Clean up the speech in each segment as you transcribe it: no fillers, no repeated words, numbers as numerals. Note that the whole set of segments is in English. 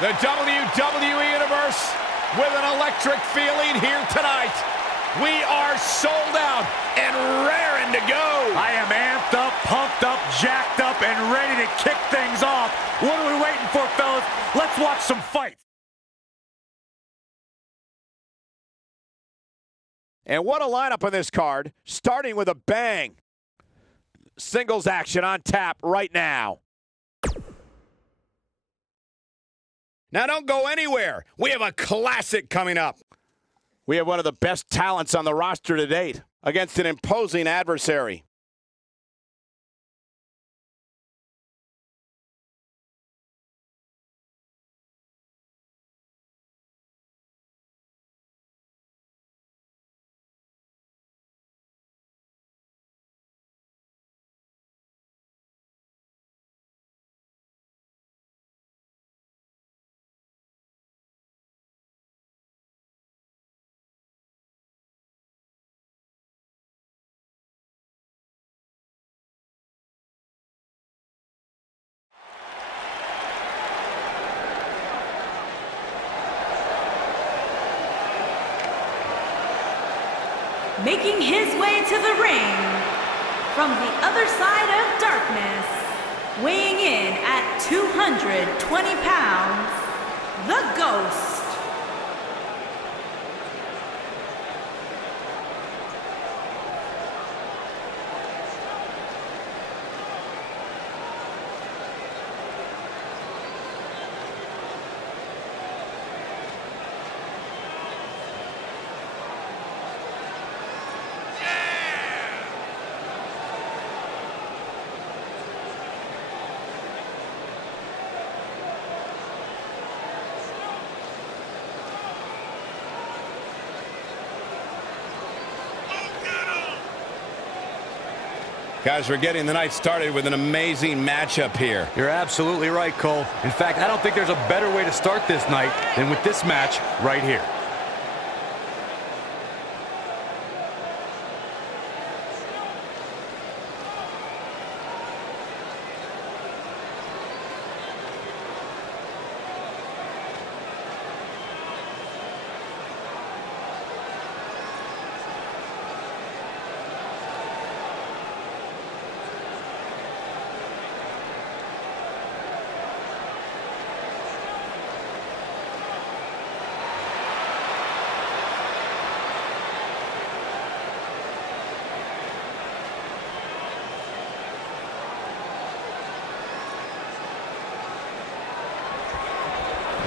The WWE Universe with an electric feeling here tonight. We are sold out and raring to go. I am amped up, pumped up, jacked up, and ready to kick things off. What are we waiting for, fellas? Let's watch some fights. And what a lineup on this card, starting with a bang. Singles action on tap right now. Now don't go anywhere. We have a classic coming up. We have one of the best talents on the roster to date against an imposing adversary. Making his way to the ring, from the other side of darkness, weighing in at 220 pounds, the Ghost. Guys, we're getting the night started with an amazing matchup here. You're absolutely right, Cole. In fact, I don't think there's a better way to start this night than with this match right here.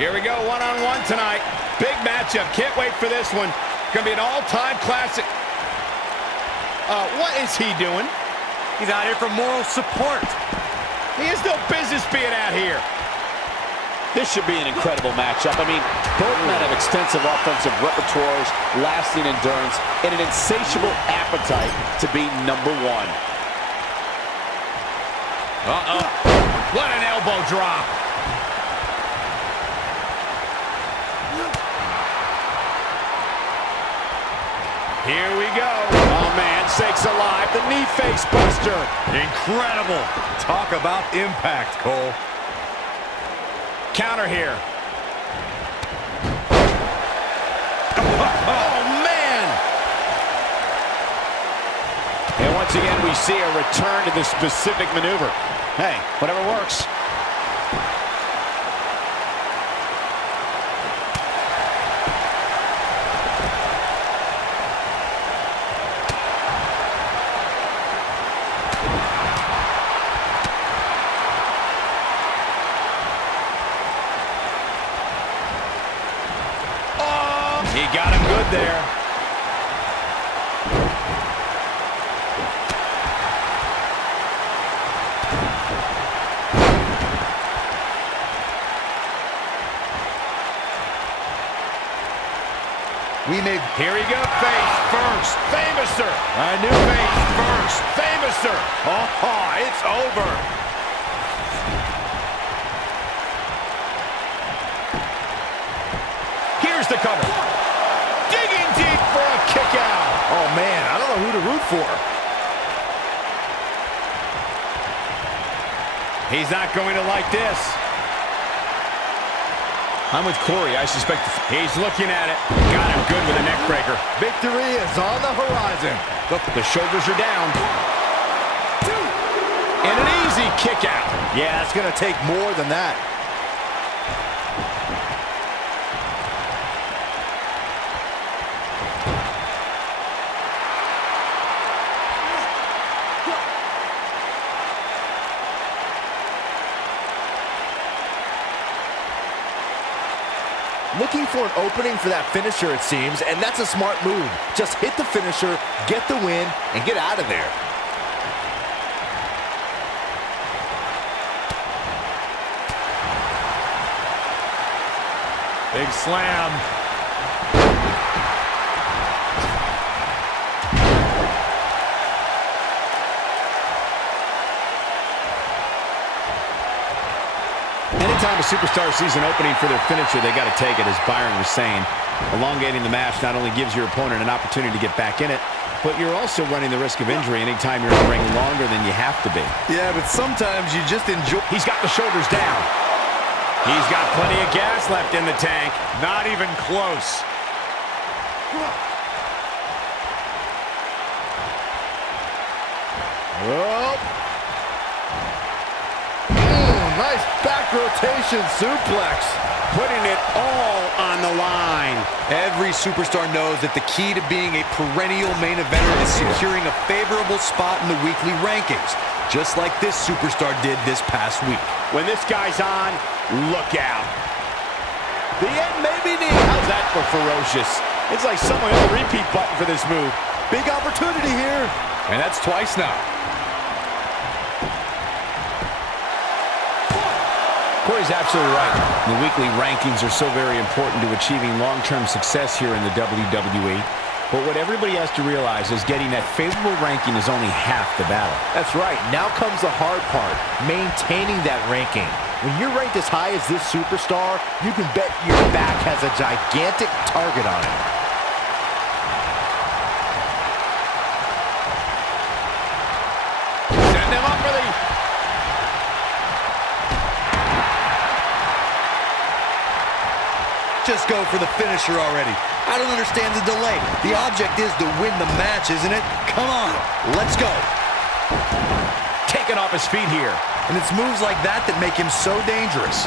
Here we go, one-on-one tonight. Big matchup. Can't wait for this one. Gonna be an all-time classic. What is he doing? He's out here for moral support. He has no business being out here. This should be an incredible matchup. I mean, both men have extensive offensive repertoires, lasting endurance, and an insatiable appetite to be number one. Uh-oh. What an elbow drop. Here we go. Oh, man, sakes alive. The knee face buster. Incredible. Talk about impact, Cole. Counter here. Oh, man. And once again, we see a return to this specific maneuver. Hey, whatever works. He got him good there. Here we go. Face first. Famouser. A new face first. Famouser. Oh, it's over. Here's the cover. Digging deep for a kick out. Oh, man, I don't know who to root for. He's not going to like this. I'm with Corey. I suspect he's looking at it. Got him good with a neck breaker. Victory is on the horizon. The shoulders are down. And an easy kick out. Yeah, it's going to take more than that. Looking for an opening for that finisher, it seems, and that's a smart move. Just hit the finisher, get the win, and get out of there. Big slam. Anytime a superstar sees an opening for their finisher, they got to take it, as Byron was saying. Elongating the match not only gives your opponent an opportunity to get back in it, but you're also running the risk of injury anytime you're in the ring longer than you have to be. Yeah, but sometimes you just enjoy. He's got the shoulders down. He's got plenty of gas left in the tank. Not even close. Oh. Nice back rotation suplex. Putting it all on the line. Every superstar knows that the key to being a perennial main eventer is securing a favorable spot in the weekly rankings, just like this superstar did this past week. When this guy's on, look out. The end may be near. How's that for ferocious? It's like someone hit the repeat button for this move. Big opportunity here. And that's twice now. Corey's absolutely right. The weekly rankings are so very important to achieving long-term success here in the WWE. But what everybody has to realize is getting that favorable ranking is only half the battle. That's right. Now comes the hard part, maintaining that ranking. When you're ranked as high as this superstar, you can bet your back has a gigantic target on it. Setting him up for the... Just go for the finisher already. I don't understand the delay. The object is to win the match, isn't it? Come on, let's go. Taken off his feet here. And it's moves like that that make him so dangerous.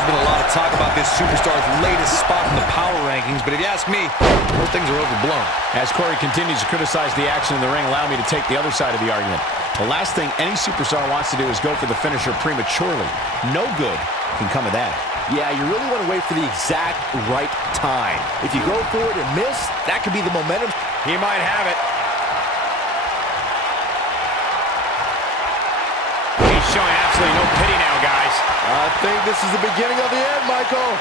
There's been a lot of talk about this superstar's latest spot in the power rankings, but if you ask me, those things are overblown. As Corey continues to criticize the action in the ring, allow me to take the other side of the argument. The last thing any superstar wants to do is go for the finisher prematurely. No good can come of that. Yeah, you really want to wait for the exact right time. If you go for it and miss, that could be the momentum. He might have it. He's showing absolutely no pity now, guys. I think this is the beginning of the end, Michael.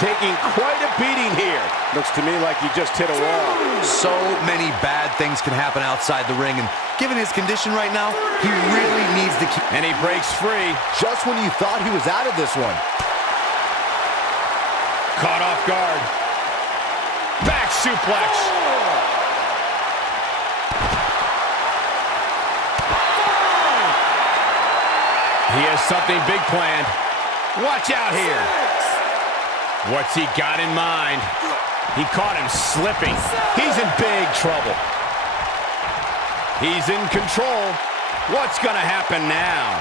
Taking quite a beating here. Looks to me like he just hit a wall. So many bad things can happen outside the ring, and given his condition right now, he really needs to keep... And he breaks free. Just when you thought he was out of this one. Caught off guard. Back suplex. He has something big planned. Watch out here. What's he got in mind? He caught him slipping. He's in big trouble. He's in control. What's going to happen now?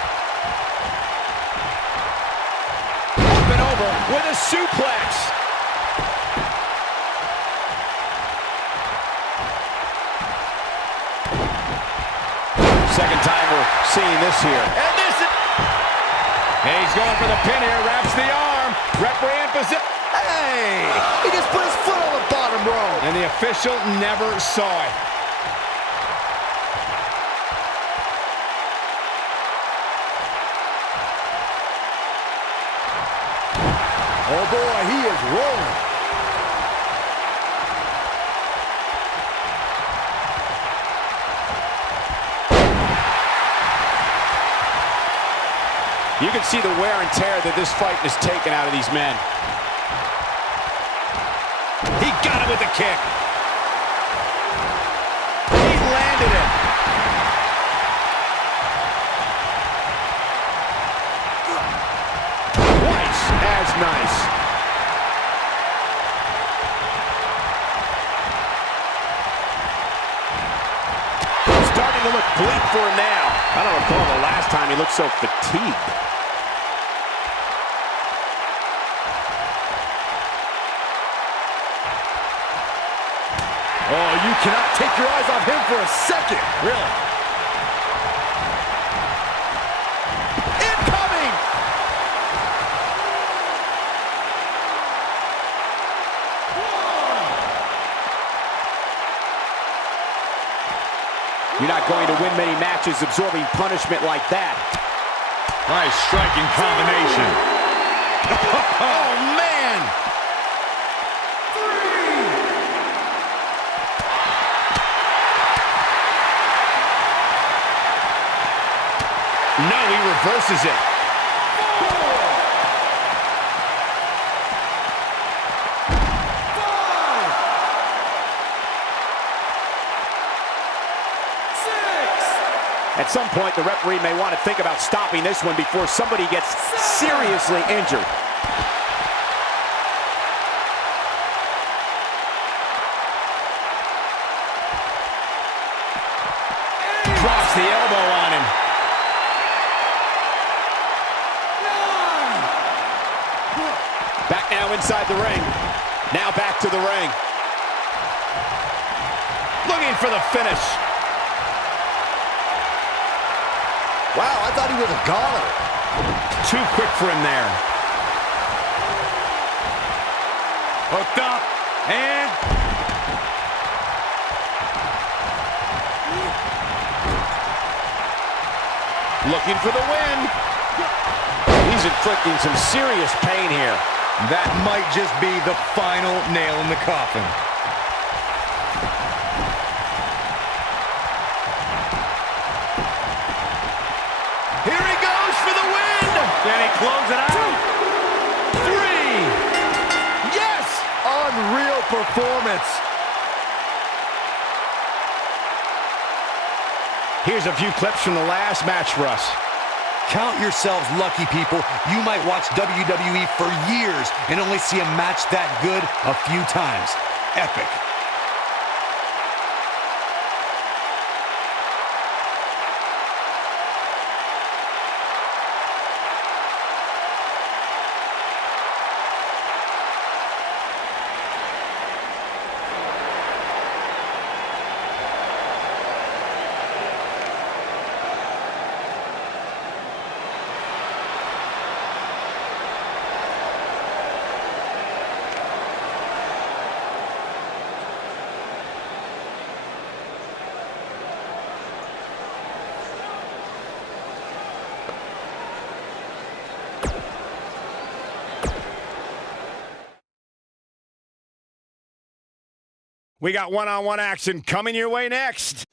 Up and over with a suplex. Second time we're seeing this here. And this is... And he's going for the pin here. Wraps the arm. Referee in position. Hey! He just put his foot on the bottom row. And the official never saw it. Oh boy, he is rolling. You can see the wear and tear that this fight has taken out of these men. He got him with a kick. He landed it. Twice as nice. Starting to look bleak for him now. I don't recall the last time he looked so fatigued. Oh, you cannot take your eyes off him for a second. Really? Incoming! You're not going to win many matches absorbing punishment like that. Nice striking combination. Oh, man! No, he reverses it. At some point, the referee may want to think about stopping this one before somebody gets seriously injured. Drops the elbow on him. Back now inside the ring. Now back to the ring. Looking for the finish. Wow, I thought he was a goner. Too quick for him there. Hooked up. And Looking for the win. He's inflicting some serious pain here. that might just be the final nail in the coffin. Here he goes for the win! Can he close it out? 3! Yes! Unreal performance. Here's a few clips from the last match for us. Count yourselves lucky, people. You might watch WWE for years and only see a match that good a few times. Epic. We got one-on-one action coming your way next.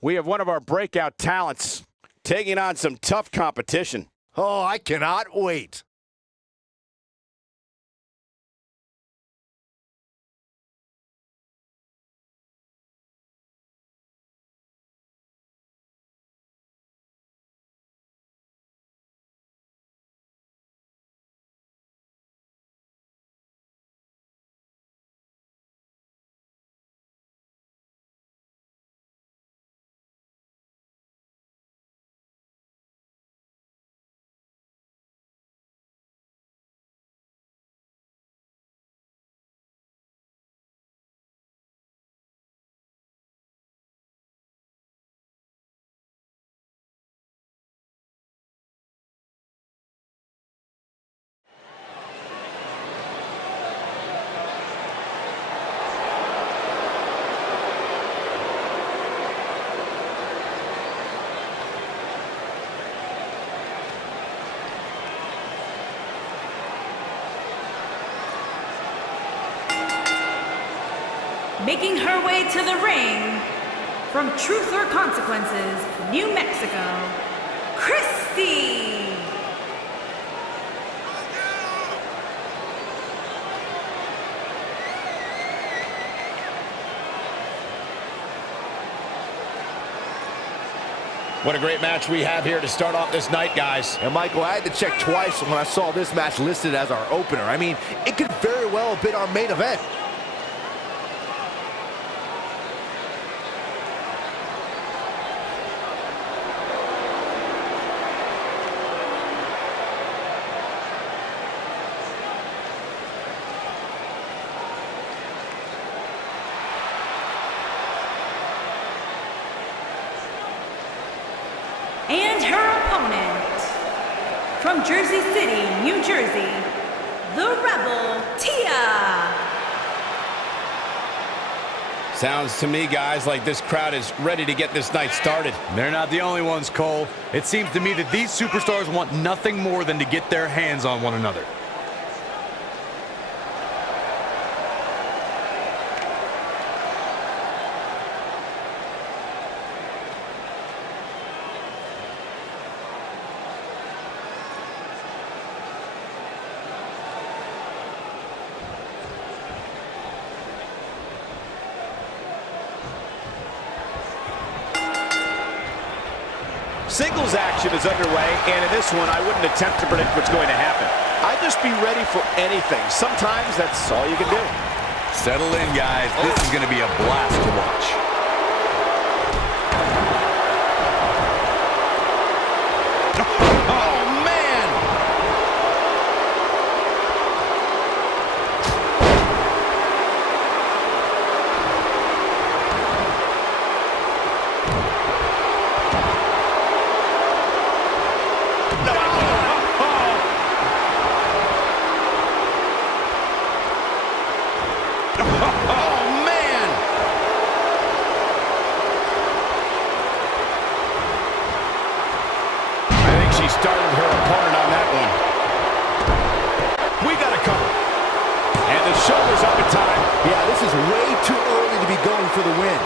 We have one of our breakout talents taking on some tough competition. Oh, I cannot wait. Making her way to the ring, from Truth or Consequences, New Mexico, Christy. What a great match we have here to start off this night, guys. And Michael, I had to check twice when I saw this match listed as our opener. I mean, it could very well have been our main event. And her opponent, from Jersey City, New Jersey, the Rebel, Tia. Sounds to me, guys, like this crowd is ready to get this night started. They're not the only ones, Cole. It seems to me that these superstars want nothing more than to get their hands on one another. Singles action is underway, and in this one, I wouldn't attempt to predict what's going to happen. I'd just be ready for anything. Sometimes that's all you can do. Settle in, guys. This is going to be a blast to watch. Oh, man! Started her opponent on that one. We got a cover. And the shoulders up in time. Yeah, this is way too early to be going for the win.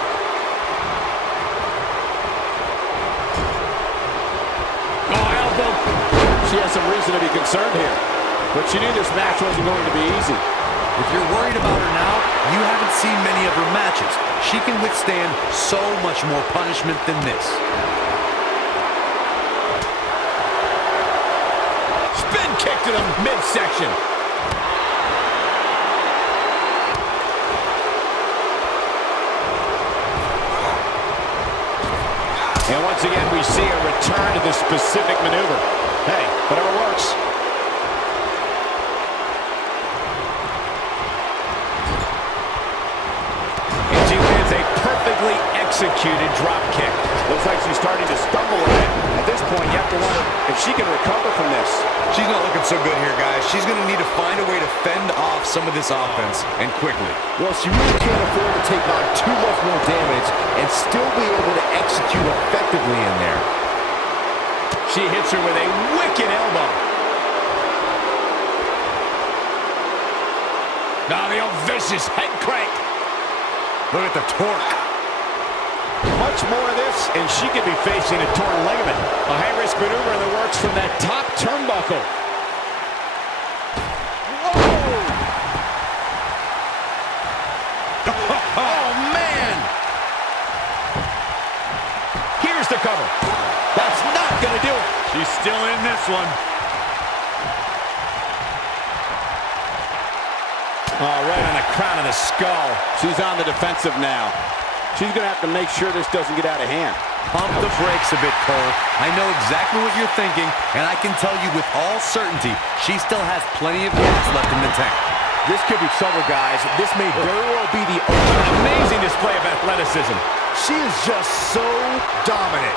Oh, elbow. She has some reason to be concerned here, but she knew this match wasn't going to be easy. If you're worried about her now, you haven't seen many of her matches. She can withstand so much more punishment than this. Kick to the midsection. And once again, we see a return to this specific maneuver. Hey, whatever works. And she lands a perfectly executed drop kick. Looks like she's starting to stumble a bit. At this point, you have to wonder if she can recover from this. She's not looking so good here, guys. She's going to need to find a way to fend off some of this offense, and quickly. Well, she really can't afford to take on too much more damage and still be able to execute effectively in there. She hits her with a wicked elbow. Now the old vicious head crank. Look at the torque. Much more of this, and she could be facing a torn ligament. A high-risk maneuver in the works from that top turnbuckle. Whoa! Oh, man! Here's the cover. That's not going to do it. She's still in this one. Oh, right on the crown of the skull. She's on the defensive now. She's going to have to make sure this doesn't get out of hand. Pump the brakes a bit, Cole. I know exactly what you're thinking, and I can tell you with all certainty, she still has plenty of gas left in the tank. This could be trouble, guys. This may very well be the An amazing display of athleticism. She is just so dominant.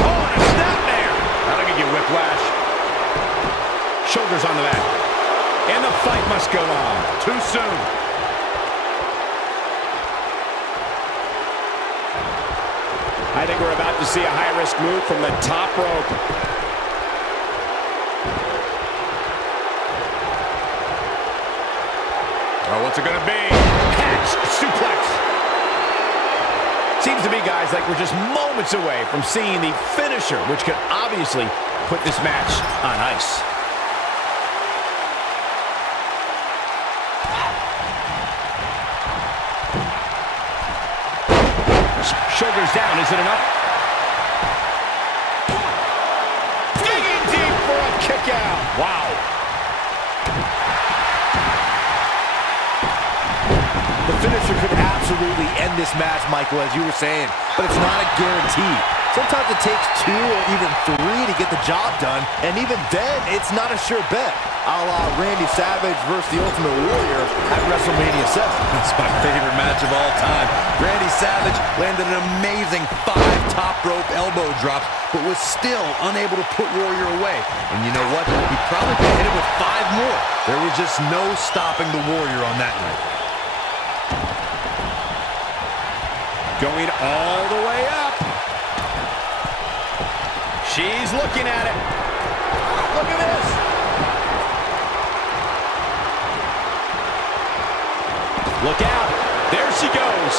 Oh, and a snap there. That'll give you whiplash. Shoulders on the mat. And the fight must go on. Too soon. I think we're about to see a high-risk move from the top rope. Oh, what's it going to be? Catch suplex. Seems to me, guys, like we're just moments away from seeing the finisher, which could obviously put this match on ice. Shoulders down, is it enough? Digging deep for a kick out. Wow. The finisher could absolutely end this match, Michael, as you were saying, but it's not a guarantee. Sometimes it takes 2 or even 3 to get the job done, and even then, it's not a sure bet. A la Randy Savage versus the Ultimate Warrior at WrestleMania 7. That's my favorite match of all time. Randy Savage landed an amazing 5 top rope elbow drops, but was still unable to put Warrior away. And you know what? He probably could hit him with 5 more. There was just no stopping the Warrior on that night. Going all the way up. She's looking at it. Look at this. Look out. There she goes.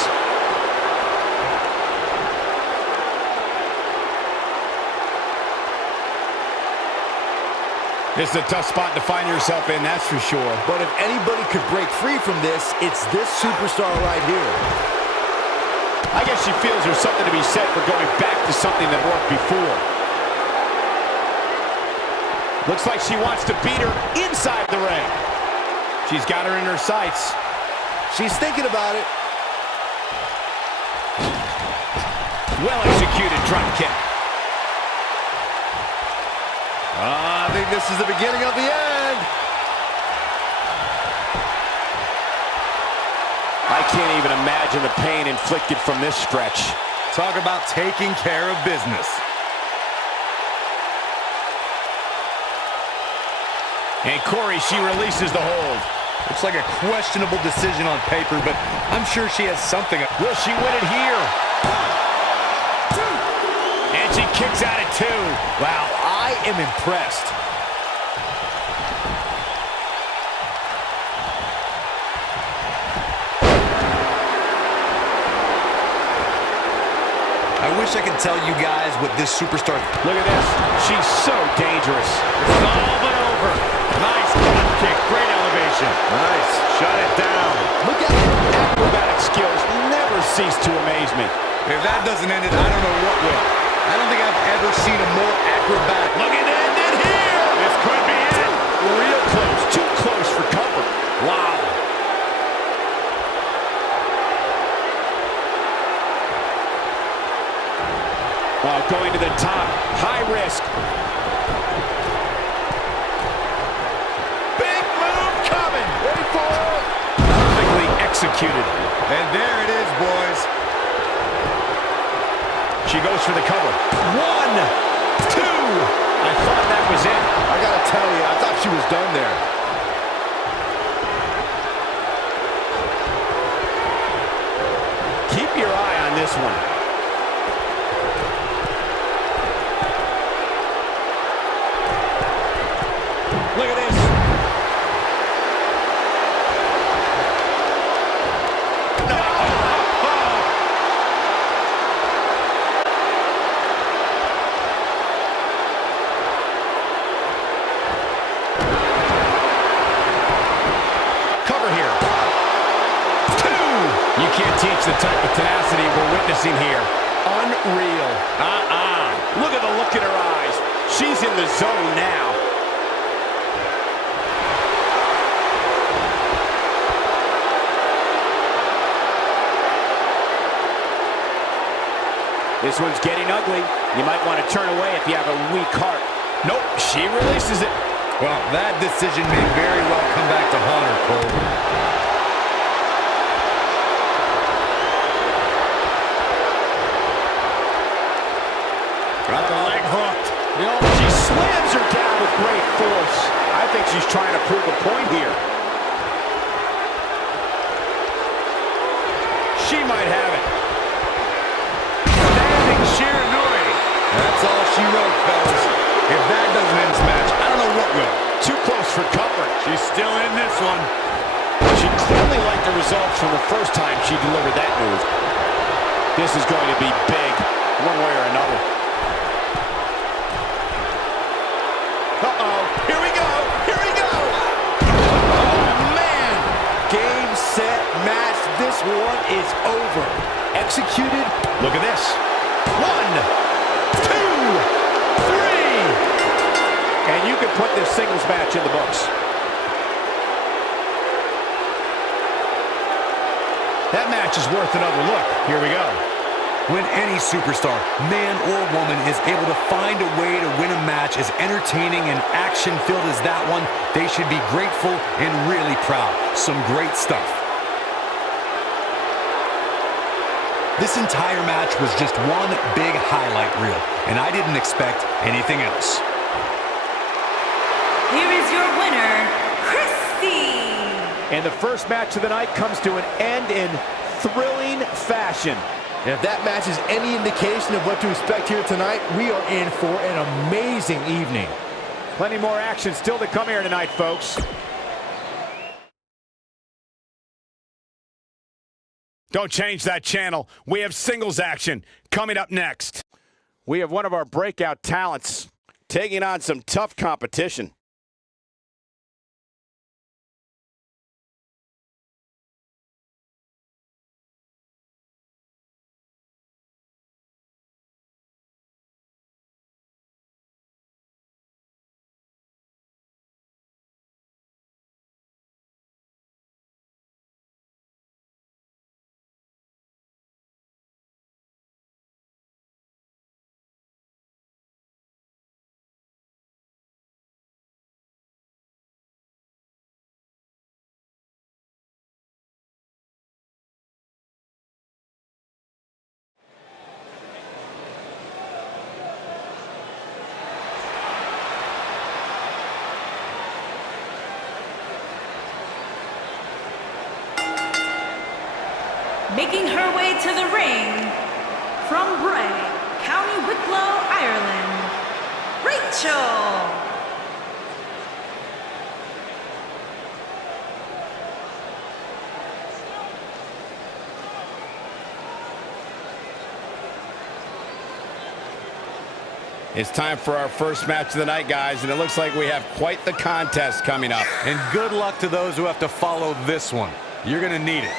This is a tough spot to find yourself in, that's for sure. But if anybody could break free from this, it's this superstar right here. I guess she feels there's something to be said for going back to something that worked before. Looks like she wants to beat her inside the ring. She's got her in her sights. She's thinking about it. Well-executed drop kick. I think this is the beginning of the end. I can't even imagine the pain inflicted from this stretch. Talk about taking care of business. And Corey, she releases the hold. Looks like a questionable decision on paper, but I'm sure she has something. Will she win it here? 1, 2. And she kicks out at 2. Wow, I am impressed. I wish I could tell you guys what this superstar... Look at this. She's so dangerous. It's all but over. Nice drop kick. Great elevation. Nice. Shut it down. Look at it. Acrobatic skills never cease to amaze me. If that doesn't end it, I don't know what will. I don't think I've ever seen a more acrobatic... Looking to end it here. This could be it. Real close. Too close for comfort. Wow. Going to the top. High risk. Big move coming. Ready for it. Perfectly executed. And there it is, boys. She goes for the cover. 1, 2. I thought that was it. I gotta tell you, I thought she was done there. Keep your eye on this one. Look at this. No. Cover here. 2. You can't teach the type of tenacity we're witnessing here. Unreal. Look at the look in her eyes. She's in the zone now. This one's getting ugly. You might want to turn away if you have a weak heart. Nope, she releases it. Well, that decision may very well come back to haunt her, Cole. Got the leg hooked. She slams her down with great force. I think she's trying to prove a point here. She might have it. Shiranui. That's all she wrote, fellas. If that doesn't end this match, I don't know what will. Too close for comfort. She's still in this one. She clearly liked the results from the first time she delivered that move. This is going to be big, one way or another. Uh-oh. Here we go. Here we go. Oh, man. Game, set, match. This one is over. executed. Look at this. 1, 2, 3. And you can put this singles match in the books. That match is worth another look. Here we go. When any superstar, man or woman, is able to find a way to win a match as entertaining and action-filled as that one, they should be grateful and really proud. Some great stuff. This entire match was just one big highlight reel, and I didn't expect anything else. Here is your winner, Christy. And the first match of the night comes to an end in thrilling fashion. And if that match is any indication of what to expect here tonight, we are in for an amazing evening. Plenty more action still to come here tonight, folks. Don't change that channel. We have singles action coming up next. We have one of our breakout talents taking on some tough competition. Making her way to the ring from Bray, County Wicklow, Ireland, Rachel. It's time for our first match of the night, guys, and it looks like we have quite the contest coming up. And good luck to those who have to follow this one. You're going to need it.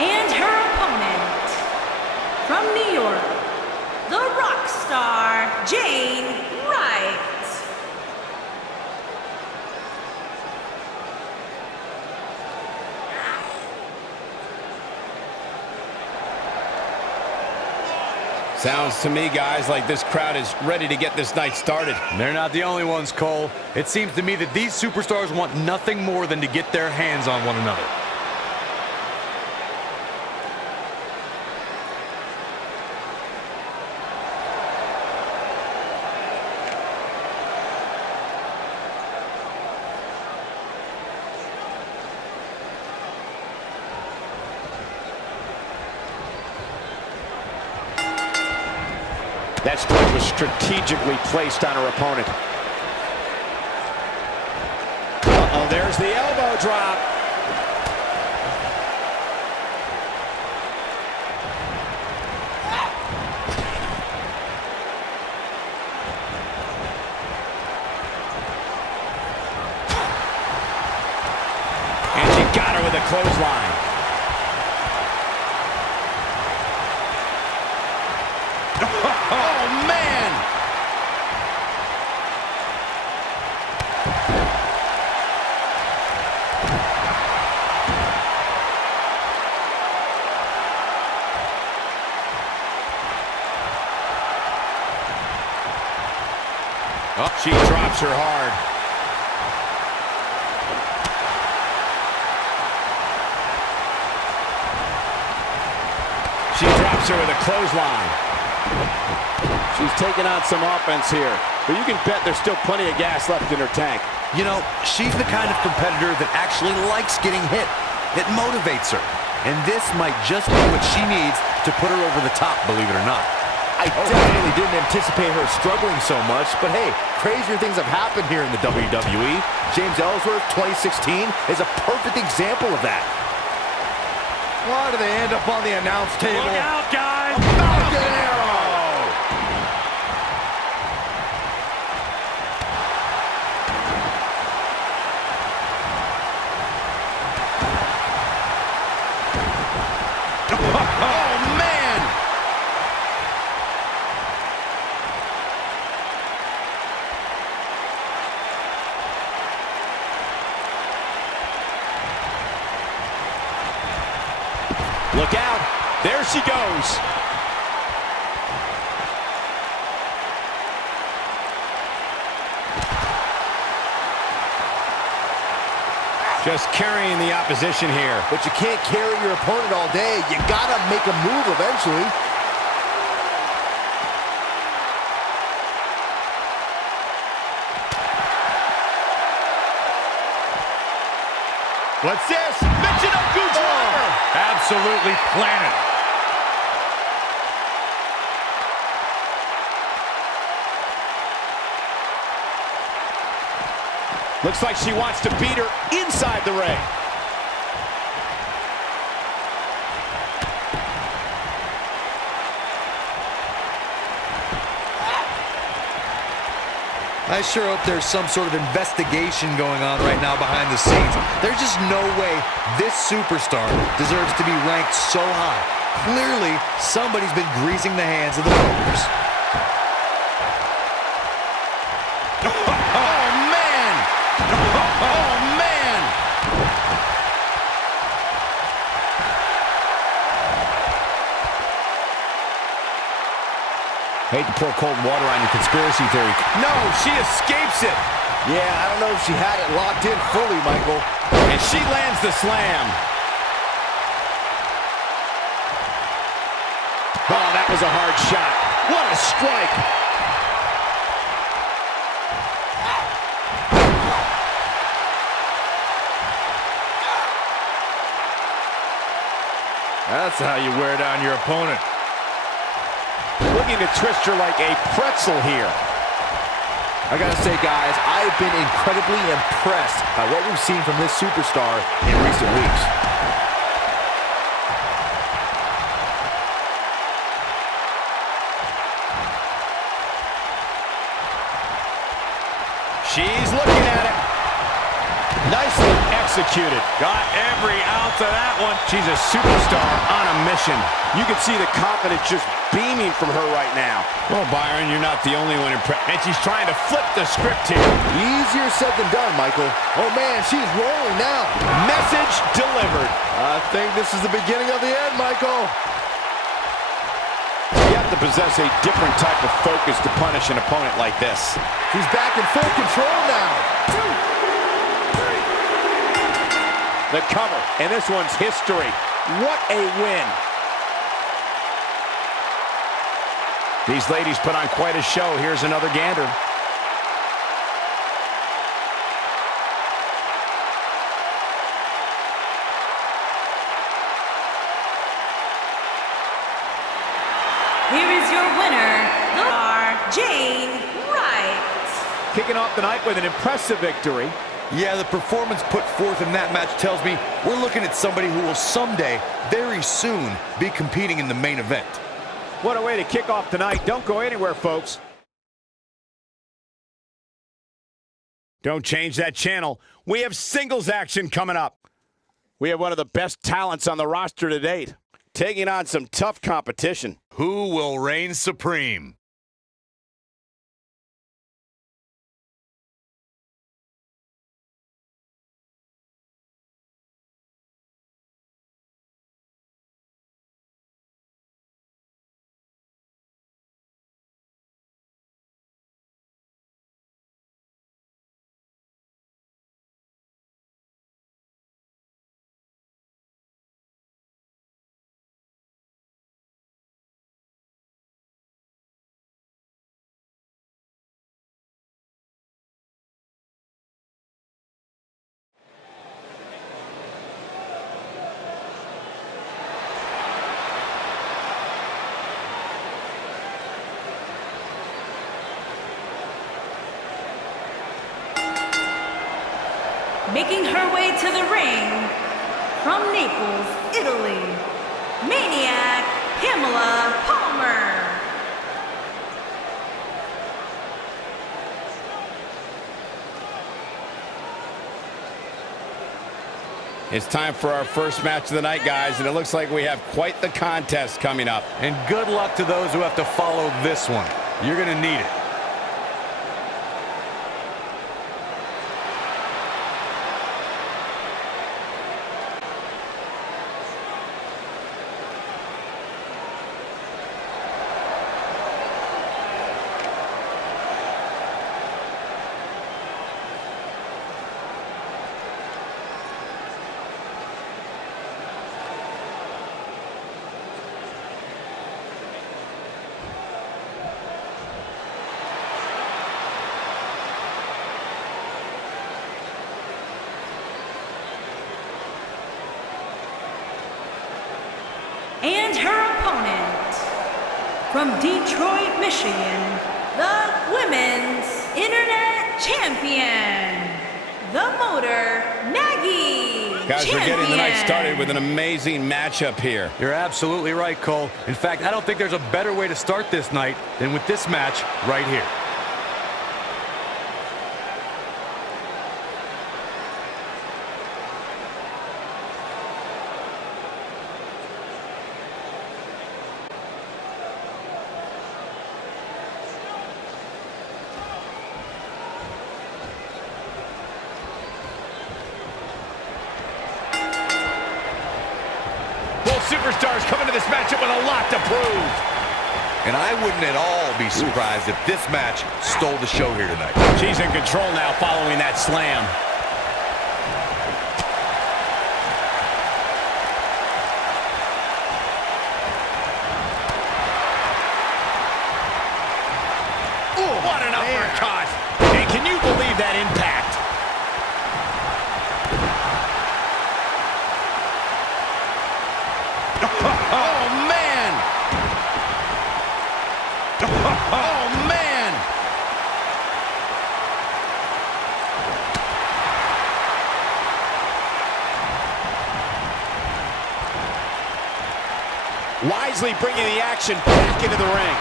And her opponent, from New York, the rock star, Jane Wright. Sounds to me, guys, like this crowd is ready to get this night started. They're not the only ones, Cole. It seems to me that these superstars want nothing more than to get their hands on one another. That strike was strategically placed on her opponent. Uh-oh, there's the elbow drop. And she got her with a clothesline. Oh, man! Oh, she drops her hard. She drops her with a clothesline. She's taking on some offense here, but you can bet there's still plenty of gas left in her tank. You know, she's the kind of competitor that actually likes getting hit. It motivates her. and this might just be what she needs to put her over the top, believe it or not. I definitely didn't anticipate her struggling so much, but hey, crazier things have happened here in the WWE. James Ellsworth, 2016, is a perfect example of that. Why do they end up on the announce table? Look out, guys! Falcon Arrow! Oh, man! Look out. There she goes. Just carrying the opposition here. But you can't carry your opponent all day. You gotta make a move eventually. What's this? Michinoku driver! Absolutely planted. Looks like she wants to beat her inside the ring. I sure hope there's some sort of investigation going on right now behind the scenes. There's just no way this superstar deserves to be ranked so high. Clearly, somebody's been greasing the hands of the voters. Oh, man! Oh, man! Hate to pour cold water on your conspiracy theory. No, she escapes it. Yeah, I don't know if she had it locked in fully, Michael. And she lands the slam. Oh, that was a hard shot. What a strike. That's how you wear down your opponent. Looking to twist her like a pretzel here. I gotta say, guys, I've been incredibly impressed by what we've seen from this superstar in recent weeks. She's looking at it. Nicely executed. Got every ounce of that one. She's a superstar on a mission. You can see the confidence just beaming from her right now. Well, Byron, you're not the only one impressed. And she's trying to flip the script here. Easier said than done, Michael. Oh, man, she's rolling now. Message delivered. I think this is the beginning of the end, Michael. You have to possess a different type of focus to punish an opponent like this. She's back in full control now. The cover, and this one's history. What a win. These ladies put on quite a show. Here's another gander. Here is your winner, Jane Wright. Kicking off the night with an impressive victory. Yeah, the performance put forth in that match tells me we're looking at somebody who will someday, very soon, be competing in the main event. What a way to kick off tonight. Don't go anywhere, folks. Don't change that channel. We have singles action coming up. We have one of the best talents on the roster to date, taking on some tough competition. Who will reign supreme? Making her way to the ring from Naples, Italy, Maniac Pamela Palmer. It's time for our first match of the night, guys, and it looks like we have quite the contest coming up. And good luck to those who have to follow this one. You're going to need it. And her opponent, from Detroit, Michigan, the Women's Internet Champion, the Motor Maggie Guys, Champion. we're getting the night started with an amazing matchup here. You're absolutely right, Cole. In fact, I don't think there's a better way to start this night than with this match right here. Superstars coming to this matchup with a lot to prove. And I wouldn't at all be surprised if this match stole the show here tonight. She's in control now following that slam. Ooh, what an uppercut. And can you believe that impact? Oh, man! Oh, man! Wisely bringing the action back into the ring.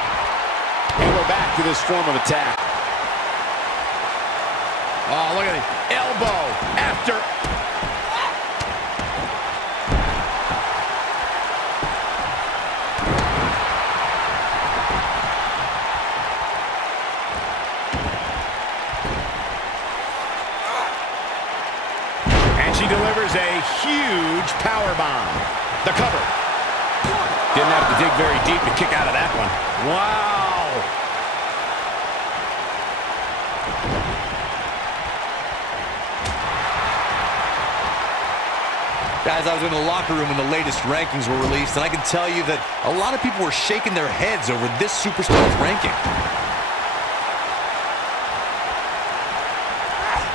And we're back to this form of attack. Oh, look at it. Elbow after... delivers a huge power bomb. The cover. Didn't have to dig very deep to kick out of that one. Wow. Guys, I was in the locker room when the latest rankings were released, and I can tell you that a lot of people were shaking their heads over this superstar's ranking.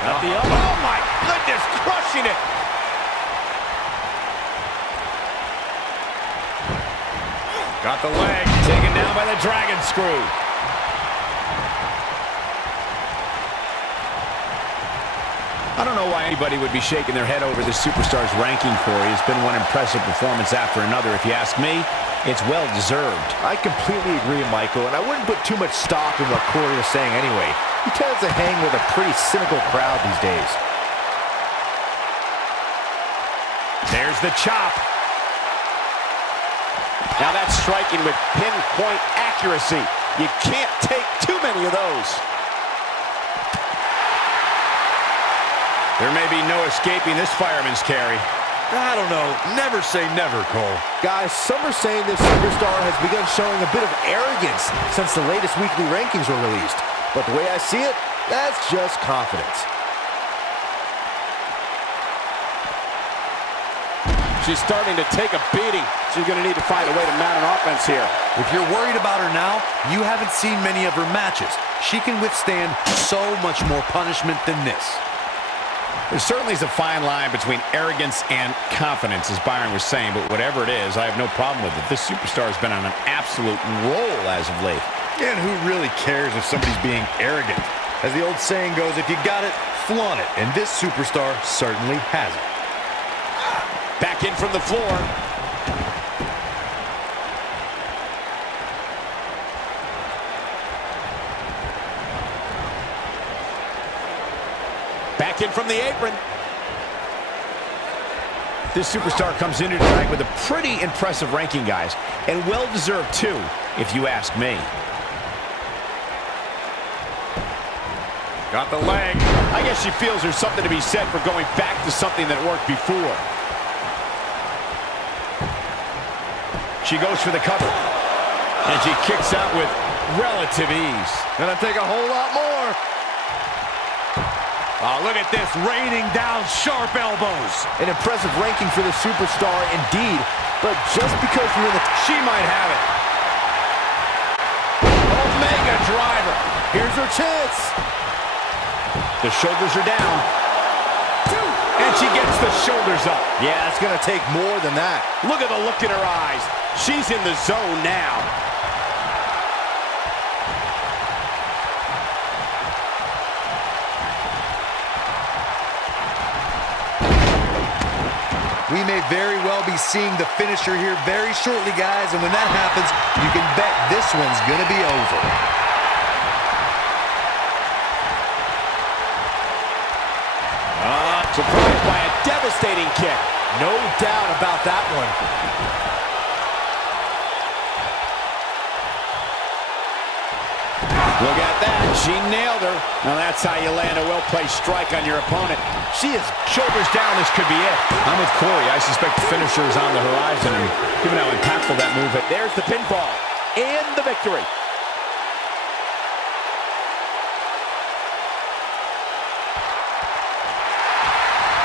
Got the elbow. Oh, my goodness, crushing it. Got the leg taken down by the dragon screw. I don't know why anybody would be shaking their head over this superstar's ranking, Corey. It's been one impressive performance after another. If you ask me, it's well-deserved. I completely agree, Michael, and I wouldn't put too much stock in what Corey is saying anyway. He tends to hang with a pretty cynical crowd these days. There's the chop. Now that's striking with pinpoint accuracy. You can't take too many of those. There may be no escaping this fireman's carry. I don't know. Never say never, Cole. Guys, some are saying this superstar has begun showing a bit of arrogance since the latest weekly rankings were released. But the way I see it, that's just confidence. She's starting to take a beating. She's going to need to find a way to mount an offense here. If you're worried about her now, you haven't seen many of her matches. She can withstand so much more punishment than this. There certainly is a fine line between arrogance and confidence, as Byron was saying, but whatever it is, I have no problem with it. This superstar has been on an absolute roll as of late. And who really cares if somebody's being arrogant? As the old saying goes, if you got it, flaunt it. And this superstar certainly has it. Back in from the floor. Back in from the apron. This superstar comes into tonight with a pretty impressive ranking, guys, and well-deserved too, if you ask me. Got the leg. I guess she feels there's something to be said for going back to something that worked before. She goes for the cover. And she kicks out with relative ease. Gonna take a whole lot more. Oh, look at this, raining down sharp elbows. An impressive ranking for the superstar indeed, but just because you're in the... She might have it. Omega driver. Here's her chance. The shoulders are down. And she gets the shoulders up. Yeah, it's gonna take more than that. Look at the look in her eyes. She's in the zone now. We may very well be seeing the finisher here very shortly, guys. And when that happens, you can bet this one's gonna be over. Surprised by a devastating kick. No doubt about that one. Look at that. She nailed her. Now that's how you land a well-placed strike on your opponent. She is shoulders down. This could be it. I'm with Corey. I suspect the finisher is on the horizon, and given how impactful that move is. There's the pinfall and the victory.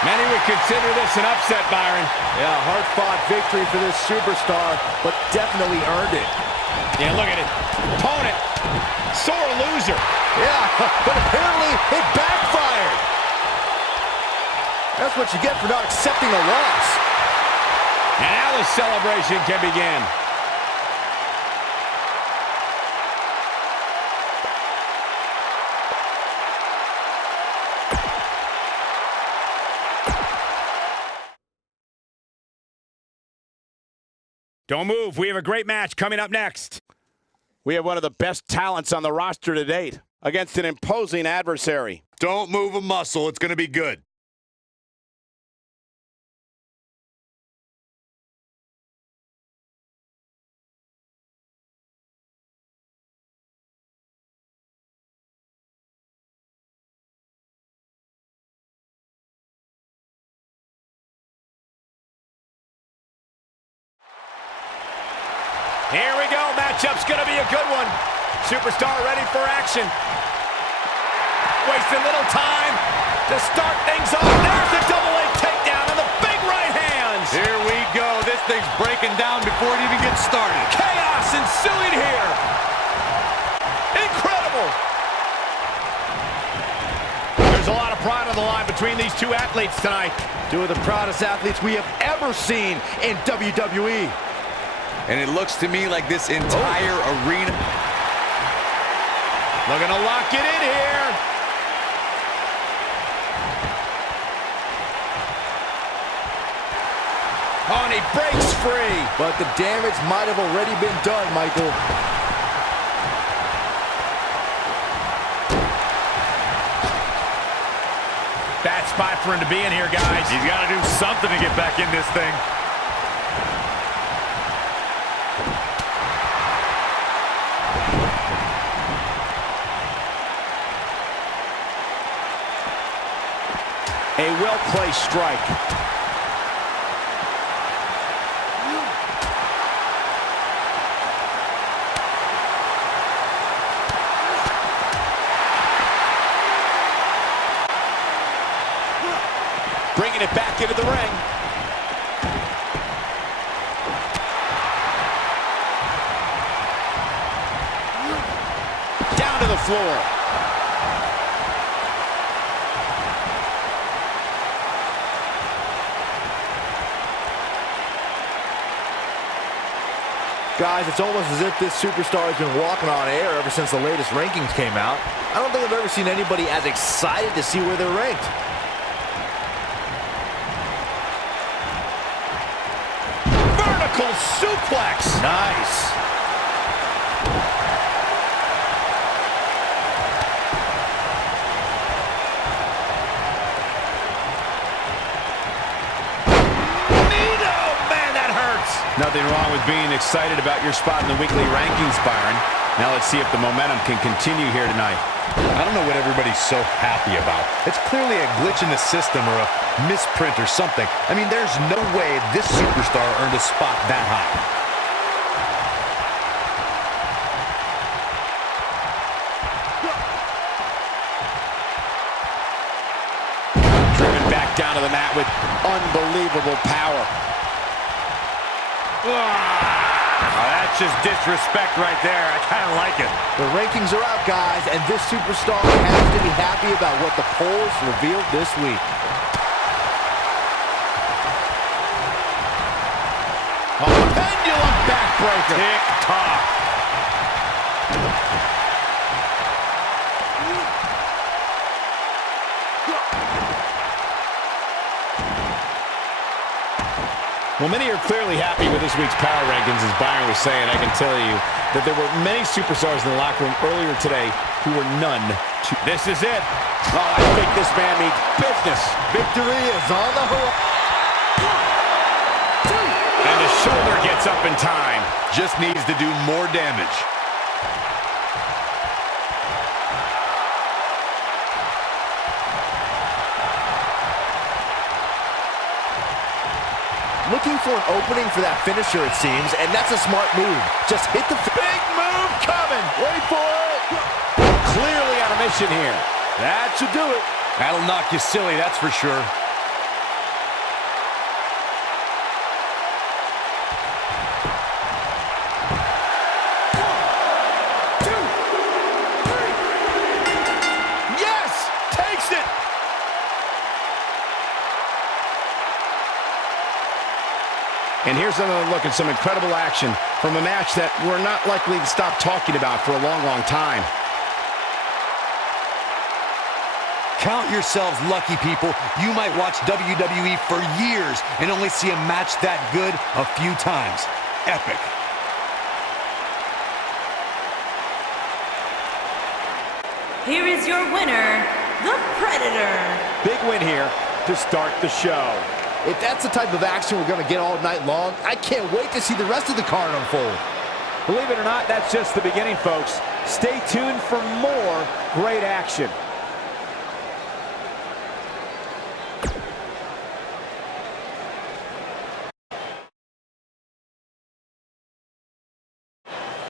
Many would consider this an upset, Byron. Yeah, hard-fought victory for this superstar, but definitely earned it. Yeah, look at it. Opponent, sore loser. Yeah, but apparently it backfired. That's what you get for not accepting a loss. And now the celebration can begin. Don't move. We have a great match coming up next. We have one of the best talents on the roster to date against an imposing adversary. Don't move a muscle. It's gonna be good. Here we go. Matchup's going to be a good one. Superstar ready for action. Wasting little time to start things off. There's the double leg takedown and the big right hands. Here we go. This thing's breaking down before it even gets started. Chaos ensuing here. Incredible. There's a lot of pride on the line between these two athletes tonight. Two of the proudest athletes we have ever seen in WWE. And it looks to me like this entire arena... Looking to lock it in here. Oh, and he breaks free. But the damage might have already been done, Michael. Bad spot for him to be in here, guys. He's got to do something to get back in this thing. A well-placed strike. Bringing it back into the ring. Down to the floor. Guys, it's almost as if this superstar has been walking on air ever since the latest rankings came out. I don't think I've ever seen anybody as excited to see where they're ranked. Vertical suplex. Nice. Nothing wrong with being excited about your spot in the weekly rankings, Byron. Now let's see if the momentum can continue here tonight. I don't know what everybody's so happy about. It's clearly a glitch in the system or a misprint or something. I mean, there's no way this superstar earned a spot that high. Driven back down to the mat with unbelievable power. Oh, that's just disrespect right there. I kind of like it. The rankings are out, guys, and this superstar has to be happy about what the polls revealed this week. Pendulum backbreaker. Tick-tock. Well, many are clearly happy with this week's power rankings, as Byron was saying. I can tell you that there were many superstars in the locker room earlier today who were none to... This is it. Oh, I think this man means business. Victory is on the horizon. And the shoulder gets up in time. Just needs to do more damage. Looking for an opening for that finisher, it seems, and that's a smart move. Just hit the... Big move coming. Wait for it. Clearly on a mission here. That should do it. That'll knock you silly, that's for sure. Yes! Takes it! And here's another look at some incredible action from a match that we're not likely to stop talking about for a long, long time. Count yourselves lucky, people. You might watch WWE for years and only see a match that good a few times. Epic. Here is your winner, the Predator. Big win here to start the show. If that's the type of action we're going to get all night long, I can't wait to see the rest of the card unfold. Believe it or not, that's just the beginning, folks. Stay tuned for more great action.